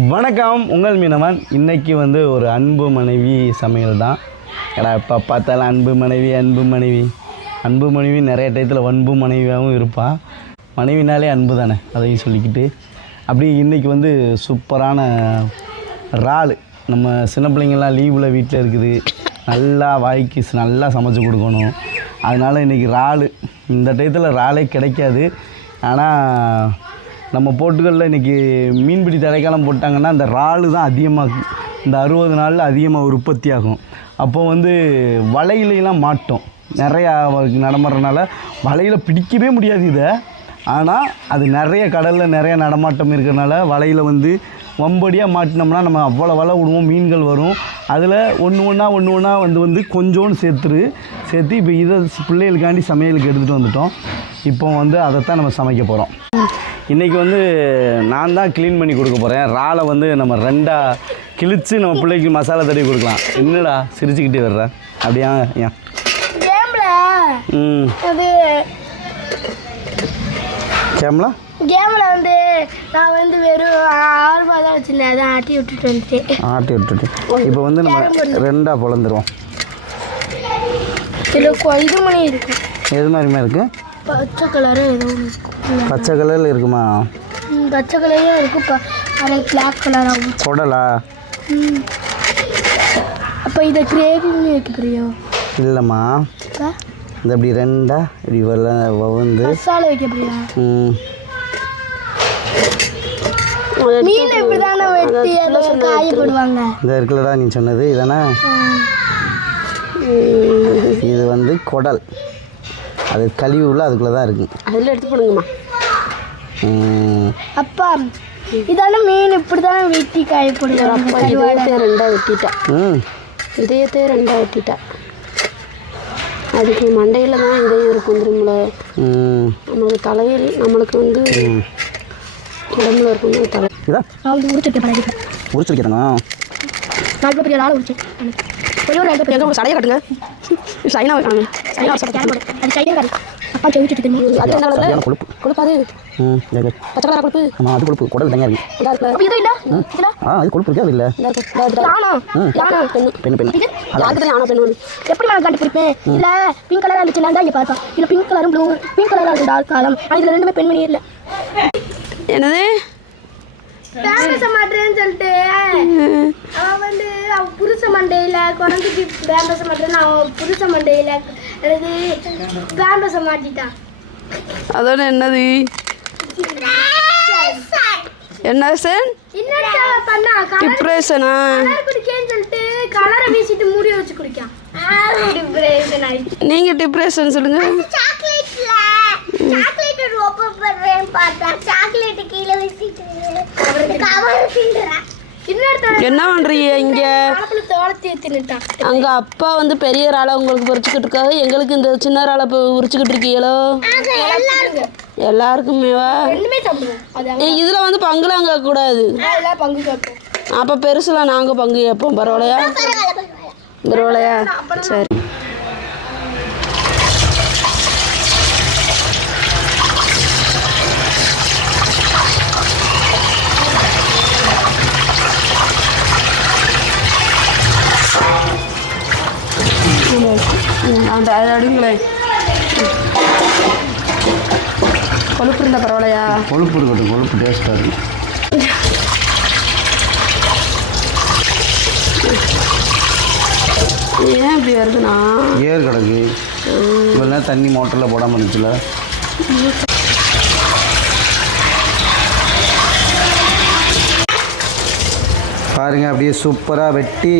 வணக்கம், உங்கள் மீனவன். இன்றைக்கி ஒரு அன்பு மனைவி சமையல் தான். ஏடா இப்போ பார்த்தாலும் அன்பு மனைவி நிறைய டயத்தில் வன்பு மனைவியாகவும் இருப்பாள். மனைவினாலே அன்பு தானே, அதையும் சொல்லிக்கிட்டு அப்படி இன்றைக்கி சூப்பரான இறால். நம்ம சின்ன பிள்ளைங்கள்லாம் லீவில் வீட்டில் இருக்குது, நல்லா வாய்க்கு நல்லா சமைச்சு கொடுக்கணும். அதனால் இன்றைக்கி இறால், இந்த டயத்தில் இறாலே கிடைக்காது. ஆனால் நம்ம போட்டுகளில் இன்றைக்கி மீன்பிடி தடைக்காலம் போட்டாங்கன்னா அந்த இறால் தான் அதிகமாக இந்த 60 நாளில் அதிகமாக உற்பத்தி ஆகும். அப்போ வலையிலாம் மாட்டோம், நிறையா நடமாடுறதுனால வலையில் பிடிக்கவே முடியாது இதை. ஆனால் அது நிறைய கடலில் நிறைய நடமாட்டம் இருக்கிறனால வலையில் வம்படியாக மாட்டினோம்னா நம்ம அவ்வளோ வலை விடுவோம், மீன்கள் வரும். அதில் ஒன்று ஒன்றா கொஞ்சோன்னு சேர்த்து இப்போ இதை பிள்ளைகளுக்காண்டி சமையலுக்கு எடுத்துகிட்டு வந்துட்டோம். இப்போ அதைத்தான் நம்ம சமைக்க போகிறோம். இன்றைக்கி நான் தான் க்ளீன் பண்ணி கொடுக்க போகிறேன். இறாலை நம்ம 2ஆக கிழித்து நம்ம பிள்ளைக்கு மசாலா தடவி கொடுக்கலாம். என்னடா சிரிச்சுக்கிட்டே வர்ற? அப்படியா? ஏன் கேமலா கேமில் நான் வெறும் 6 ரூபா தான் வச்சுருந்தேன், அதை ஆட்டி விட்டுட்டு இப்போ நம்ம 2ஆக பிளந்துருவோம். இது மணி இருக்கும். எது மாதிரிமா இருக்குது? பச்சை கலரு ஏதோ பச்சை கலரில் இருக்குமா? பச்சை கலரும் இருக்குது, அது பிளாக் கலராகும். குடலா? அப்போ இதை கிரேவின்னு வைக்க பிரியா? இல்லைம்மா, இந்த இப்படி 2ஆக இப்படி மசாலா வைக்க பிரியா? மீன் இப்படி தானே வெட்டி காய போடுவாங்க. இந்த இருக்குல்லடா நீ சொன்னது இதானே? இது குடல், அது கழிவு உள்ள அதுக்குள்ளே தான் இருக்குது. அதில் எடுத்து போடுங்கம்மா. அப்பா இதெல்லாம் மீன் இப்படி தானே வெட்டி காய போடுவாங்க. இதயத்தை 2ஆக வெட்டிட்டேன். இதயத்தை 2ஆக வெட்டிட்டேன். அதுக்கு மண்டையில் தான் இதயம் இருக்கும் தெரியுமில்ல. நம்மளுக்கு தலையில் நம்மளுக்கு உடம்புல இருக்கும் தலை. நான் உரிச்சிருக்கேன் நான் பெரிய ஆள் உரிச்சேன். ஒரு சடையை கட்டுங்க. சைனா வைக்கணும். அது சைனா கறி அப்பா செவிச்சுட்டு தெரியும். அது கொழுப்பு கொழுப்பாது. பச்சை கலர் கொழுப்பு. ஆமாம், அது கொழுப்பு. குடல் தனியாக இருக்குது. இது இல்லை, அது கொழுப்பு இருக்குது. அது இல்லை எப்படி நான் கண்டுபிடிப்பேன்? இல்லை பிங்க் கலராக இருந்துச்சுன்னா தான் இங்கே பார்ப்பேன். இல்லை பிங்க் கலரும் பிங்க் கலராக இருக்குது டார்க் காலம். இதில் 2மே பெண்மணி இல்லை. என்னது பேமஸ் மாட்டேன்னு சொல்லிட்டு அவன் அவன் புருஷ மண்டையில் குறைஞ்சிட்டு பேம்பஸை மாட்டேன்னு அவன் புருஷ மண்டையில் பேம்பஸை மாட்டிட்டான். அதோட என்னது என்ன சார்? டிப்ரெஷனா? குடிக்கேன்னு சொல்லிட்டு கலரை வீசிட்டு மூடி வச்சு குடிக்கான். நீங்கள் டிப்ரெஷன் சொல்லுங்க. என்ன பண்றீங்க இங்க? அங்க அப்பா பெரிய இறாலை உங்களுக்கு பொரிச்சுக்கிட்டு இருக்காங்க, எங்களுக்கு இந்த சின்ன இறாலை உரிச்சுக்கிட்டு இருக்கீங்களோ? எல்லாருக்குமேவா? இதுல பங்குலாம் கேட்க கூடாது. அப்ப பெருசுல நாங்க பங்கு கேட்போம். பரவாயில்லையா? பரவாயில்லையா? சரி. அடுங்களேன். கொழுப்பு இருந்தால் பரவாயில்லையா? கொழுப்பு இருக்கட்டும், கொழுப்பு டேஸ்ட்டாக இருக்கும். ஏன் இப்படி வருதுண்ணா? ஏர் கிடக்கு. இவ்வளோ நேரம் தண்ணி மோட்டரில் போடாமல் இருந்துச்சுல. பாருங்கள், அப்படியே சூப்பராக வெட்டி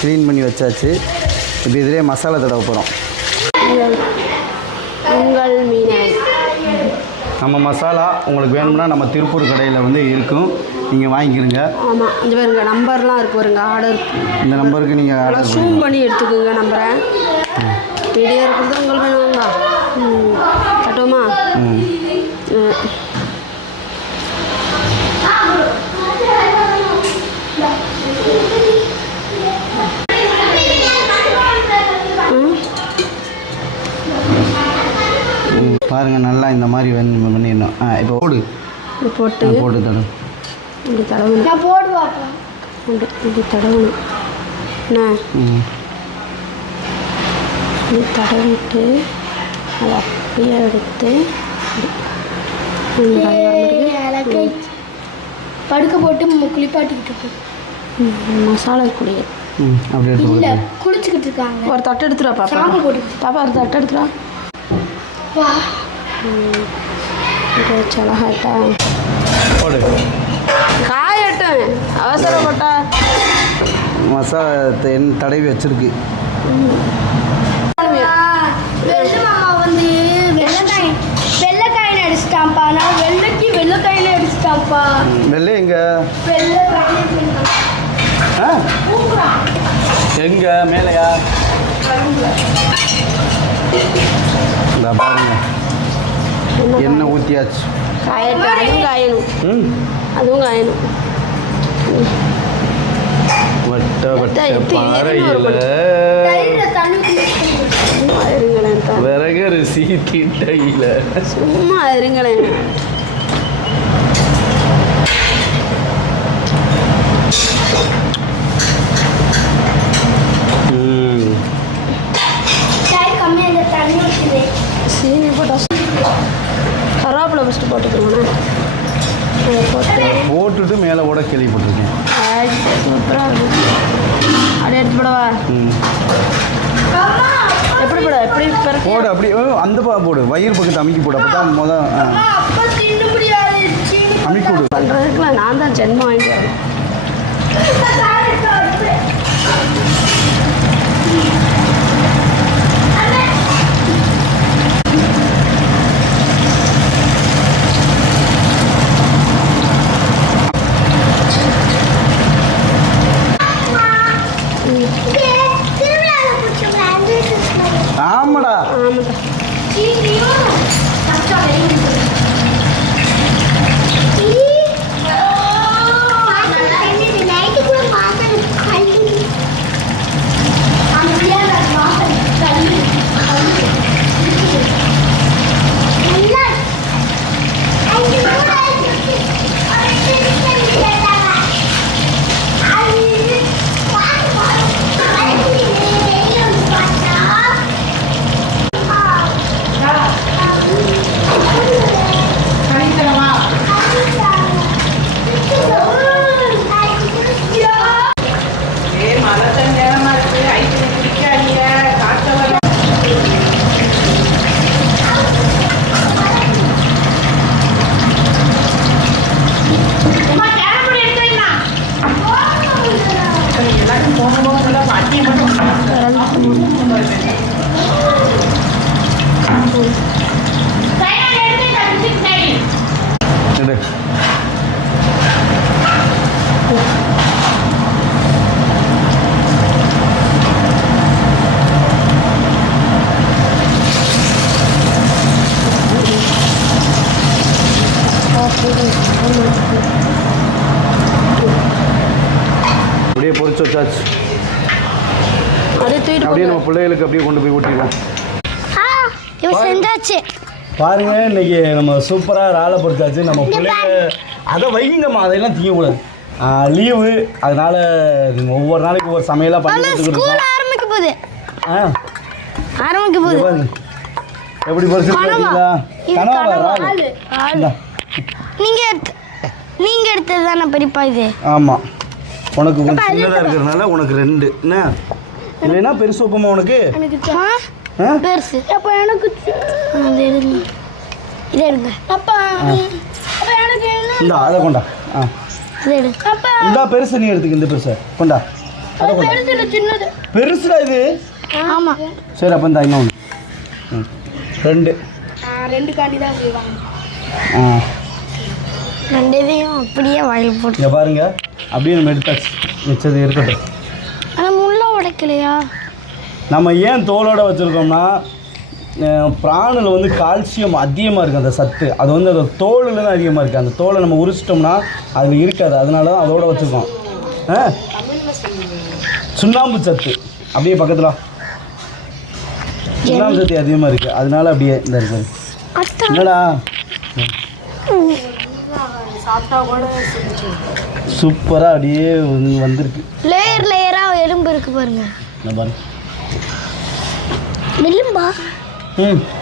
க்ளீன் பண்ணி வச்சாச்சு. இப்போ இதிலே மசாலா தடவை போகிறோம். உங்கள் மீன் நம்ம மசாலா உங்களுக்கு வேணும்னா நம்ம திருப்பூர் கடையில் இருக்கும், நீங்கள் வாங்கிக்கிறங்க. ஆமாம், இந்த பாருங்க நம்பர்லாம் இருக்குது பாருங்க. ஆர்டர் இந்த நம்பருக்கு நீங்கள் ஆர்டர் ஜூம் பண்ணி எடுத்துக்கோங்க. நம்பரை வீடியோ இருக்கிறது உங்களுக்கு வேணுங்களா? கட்டுவோமா? பாருங்கள், நல்லா இந்த மாதிரி பண்ணிடணும். இப்போ போட்டு தரும். இப்படி தடவணும். நான் போடுவேன். இப்படி தடவணும். என்ன இப்படி தடவிட்டு அதை அப்படியே எடுத்து படுக்க போட்டு குளிப்பாட்டிக்கிட்டு மசாலா குளிய இல்லை குளிச்சுக்கிட்டு இருக்காங்க. ஒரு தட்டு எடுத்துருவா பாப்பா. சாம்பல் போட்டு பாப்பா ஒரு தட்டு எடுத்துருவா. சலஹாட்டா காயட்டும் அவசரப்பட்டா மசாலா தடவி வச்சிருக்கு. வெள்ளை மாமா வந்து வெள்ளைக்காயின்னு அடிச்சிட்டான்ப்பா. நான் வெள்ளைக்காயின்னு அடிச்சிட்டான்ப்பா. வெள்ளை எங்க எங்க மேலையா பாருங்க எண்ணெய் ஊற்றியாச்சு. காயட்டும். அதுவும் காயணும். அதுவும் காயணும். வட்ட வட்ட பாறையில் விறகு ரிசி கிட்டையில் சும்மா இருங்களேன். சீனி போட்டா கருவேப்பிலை ஃபஸ்ட்டு போட்டுக்கிறோண்ணே. போட்டுட்டு மேலே கூட கேள்விப்பட்டிருக்கேன். சூப்பராக இருக்கும். அப்படியே எடுத்து போடவா? எப்படி போட எப்படி போடு அப்படி அந்த போடு வயிறு பக்கத்து அமைக்கி போடு. அப்போ தான் மொதல் அமைக்கி விடு. பண்ணுறதுக்குலாம் நான் தான் ஜென்மம் வாங்கிட்டு வரேன். ஆமாடா அப்படியே பொரிச்சு வச்சாச்சு. அப்படியே நம்ம பிள்ளைகளுக்கு அப்படியே கொண்டு போய் ஊட்டிடுவோம். செஞ்சாச்சு பாருங்க. இன்னைக்கு நம்ம சூப்பராக ராலை பொரிச்சாச்சு. நம்ம பிள்ளைங்க அதை வைங்கம்மா, அதையெல்லாம் திங்கக்கூடாது. லீவு, அதனால ஒவ்வொரு நாளைக்கு ஒவ்வொரு சமையலாக பண்ணி ஆரம்பிக்க போகுது. பாருங்க எப்படி பொரிச்சிருக்கீங்களா? நீங்க எடுத்தது தானே பெரியப்பா இது? ஆமாம், உனக்கு கொஞ்சம் சின்னதாக இருக்கிறதுனால உனக்கு 2 என்ன இல்லைன்னா பெருசு வைப்போமா உனக்கு? பெருசு. அப்போ எனக்கு இதை எடுங்க. அப்பா எனக்கு இந்தா அதை கொண்டா. அதை எடுங்க. அப்பா இந்தா பெருசு நீ எடுத்துக்க. இந்த பெருசை கொண்டா. அதை கொண்டா. சின்னது பெருசுடா இது. ஆமாம் சரி, அப்போ இந்த இன்னொன்று 2 காண்டி தான் செய்வாங்க. 2 அப்படியே வாயில் போட்டு இங்கே பாருங்க. அப்படியே நம்ம எடுத்தாச்சு. மிச்சது இருக்கட்டும். ஆனால் முள்ள உடைக்கலையா? நம்ம ஏன் தோலோடு வச்சுருக்கோம்னா, பிராணில் வந்து கால்சியம் அதிகமாக இருக்குது. அந்த சத்து அது வந்து அந்த தோலில் தான் அதிகமாக இருக்குது. அந்த தோலை நம்ம உரிச்சிட்டோம்னா அதில் இருக்காது. அதனால தான் அதோடு வச்சுருக்கோம். சுண்ணாம்பு சத்து அப்படியே பக்கத்தில் சுண்ணாம்பு சத்து அதிகமாக இருக்குது. அதனால அப்படியே இந்த இருக்குது. என்னடா சூப்பராக அப்படியே வந்திருக்கு. லேயர் லேயராக எலும்பு இருக்கு பாருங்க. இந்த பாரு. எலும்பா?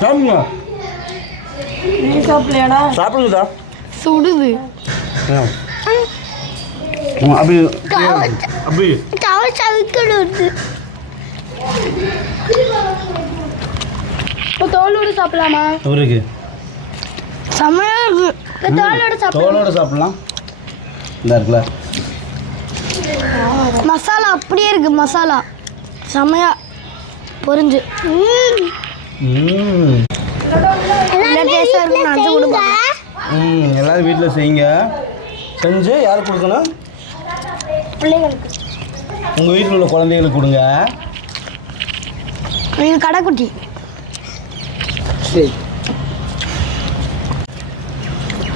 சாப்பிடுங்க. நீ சாப்பிடலையாடா? சாப்பிடுங்கதா. சுடுது. அப்படி அப்படி சவிக்கணும். இப்போ தோலோடு சாப்பிடலாமா? அவருக்கு செம்மையா இருக்கு. தோலோடு சாப்பிடலாம். தோலோட சாப்பிடலாம். இந்த இருக்குல்ல மசாலா அப்படியே இருக்கு. மசாலா செம்மையா பொரிஞ்சு. எல்லாரும் வீட்டில் செய்யுங்க. செஞ்சு யாருக்கு கொடுக்கணும்? பிள்ளைங்களுக்கு. உங்கள் வீட்டில் உள்ள குழந்தைகளுக்கு கொடுங்க. இது கடைக்குட்டி. சரி.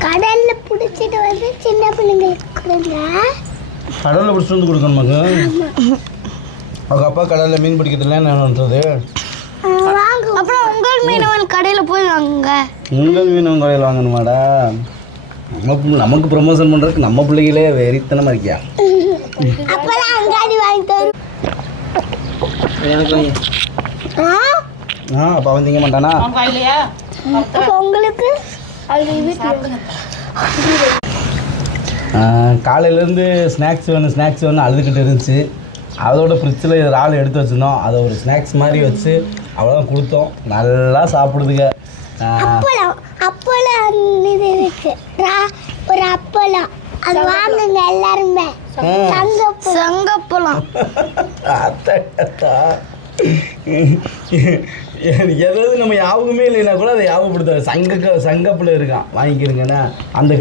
கடல்ல பிடிச்சிட்டு வந்து சின்ன பிள்ளைங்களுக்கு கொடுங்க. கடலில் பிடிச்சிட்டு வந்து கொடுக்கணுமாங்க? அவங்க அப்பா கடலில் மீன் பிடிக்கிறதுல என்ன பண்ணுறது? அப்புறம் உங்கள் மீனவன் கடையில் போய் வாங்குங்க. உங்கள் மீனவன் கடையில் வாங்கணுமாடா? நமக்கு ப்ரமோஷன் பண்ணுறதுக்கு நம்ம பிள்ளைகளே வெறித்தனமாக இருக்கியா? அப்பெல்லாம் அங்காடி வாங்கி தரும். அப்போ அவன் திங்க மாட்டானா? அப்போ உங்களுக்கு காலையிலேருந்து ஸ்நாக்ஸ் வேணும் அழுதுகிட்டு இருந்துச்சு. அதோட ஃப்ரிட்ஜில் இறால் எடுத்து வச்சுருந்தோம். அதை ஒரு ஸ்நாக்ஸ் மாதிரி வச்சு அவ்வளோதான் கொடுத்தோம். நல்லா சாப்பிடுதுங்க. அப்பளம் இது இருக்கு. ஒரு அப்பளம் அது வாங்குங்க எல்லாருமே. சங்கப்பளம். ஏதாவது நம்ம யாபகமே இல்லைன்னா கூட அதை யாபகப்படுத்த சங்கப்பில் இருக்கான். வாங்கிக்கிறீங்கன்னா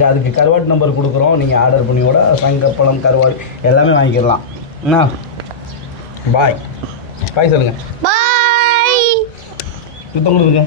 அதுக்கு கருவாட்டு நம்பர் கொடுக்குறோம். நீங்கள் ஆர்டர் பண்ணி கூட சங்கப்பழம் கருவாடு எல்லாமே வாங்கிக்கிடலாம். என்ன பாய் பாய் சொல்லுங்க. பாய். இப்போ கொடுங்க.